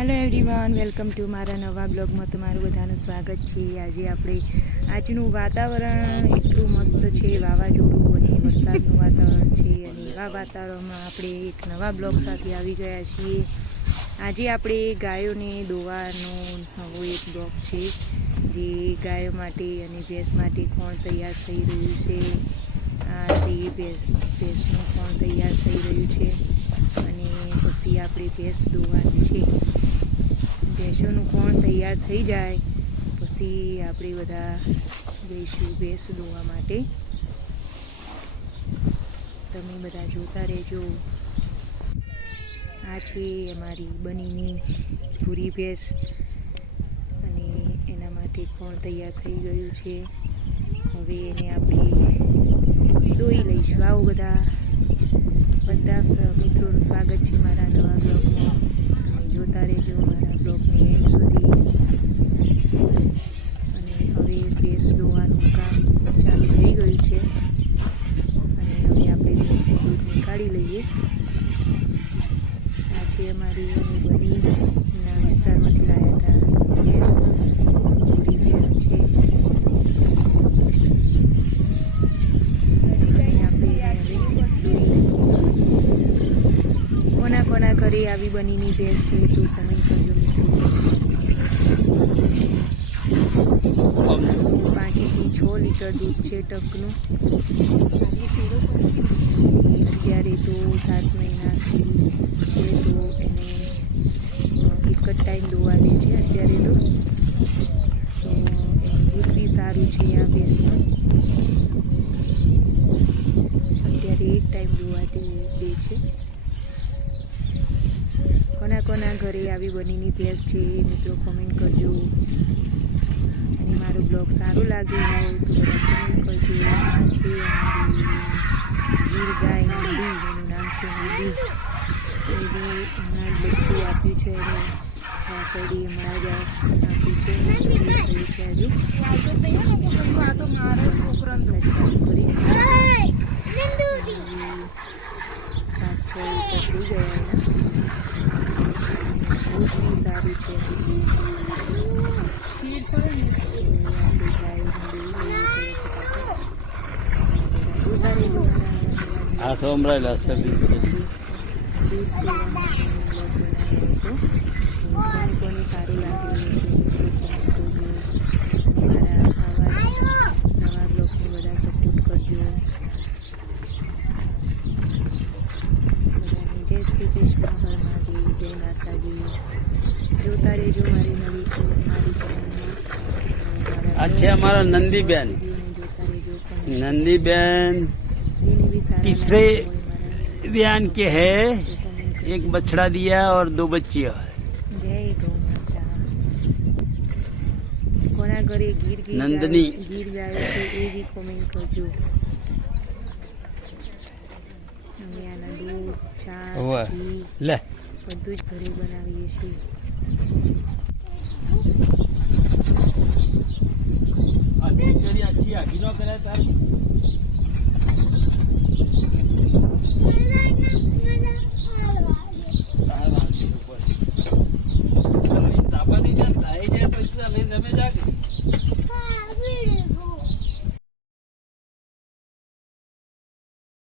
Hello everyone, welcome to મારા નવા બ્લોગમાં તમારું બધાનું સ્વાગત છે। આજે આપણે આજનું વાતાવરણ એટલું મસ્ત છે, વાવાઝોડું અને વરસાદનું વાતાવરણ છે અને એવા વાતાવરણમાં આપણે એક નવા બ્લોગ સાથે આવી ગયા છીએ। આજે આપણે ગાયોને દોવાનો નવો એક બ્લોગ છે, જે ગાયો માટે અને ભેંસ માટે કોણ તૈયાર થઈ રહ્યું છે। આ તે ભેંસનું કોણ તૈયાર થઈ રહ્યું છે અને પછી આપણે ભેંસ દોવાની છે। ભેંસોનું કોણ તૈયાર થઈ જાય પછી આપણે બધા જઈશું ભેંસ દોવા માટે। તમે બધા જોતા રહેજો। આ છે અમારી બનીની ભૂરી ભેંસ અને એના માટે કોણ તૈયાર થઈ ગયું છે। હવે એને આપણે દોઈ લઈશું। આવો બધા મિત્રોનું સ્વાગત છે મારા નવા બ્લોગમાં। તમે જોતા રહેજો મારા બ્લોગની એન્ડ સુધી। અને હવે ભેંસ દોવાનું કામ ચાલુ થઈ ગયું છે અને હવે આપણે ભેંસનું દૂધ નીકાળી લઈએ। આ છે અમારી બનીના વિસ્તારમાંથી લાવ્યા હતા ભેંસ, પૂરી ભેંસ છે। કોના ઘરે આવી બનીની ભેંસ છે તો કમેન્ટ કરજો મિત્રો। 5 થી 6 લીટર દૂધ છે ટકનું। અત્યારે તો 7 મહિના છે તો એને એક જ ટાઈમ દોવા દે છે અત્યારે તો એનું દૂધ બી સારું છે આ ભેંસનું। અત્યારે એક ટાઈમ દોવા દે છે। કોના ઘરે આવી બનીની ભેંસ છે મિત્રો કમેન્ટ કરજો। અને મારું બ્લોગ સારું લાગ્યું હોય તો બધા કમેન્ટ કરજો। આ છે ગીર ગાય નંદી, એનું નામ છે નંદી। એ બી હમણાં જ બચ્ચું આપ્યું છે એને વાસળી હમણાં જ આપ્યું છે હજુ થઈ ગયા એના સારું છે। આ તો અમરાઈલા કોને સારું લાગ્યું મારા નવા બ્લોગને બધા સપોર્ટ કરજો। બધાને જય શ્રી કૃષ્ણ, હર મહાદેવ, જય માતાજી। જોતા રહેજો મારી નવી ચેનલમાં। આ છે અમારા નંદીબેન। नंदीबेन तीसरे बयान के है, एक बछड़ा दिया और 2 बच्चियां। जय गौ माता। कोना घरे नंदनी गीर गाय છે એ બી કોમેન્ટ કરજો। અમે આના દૂધ, છાશ, ઘી લે બધું જ ઘરે બનાવીએ છીએ। આ દીકરી આખી આખી ન કરે તારી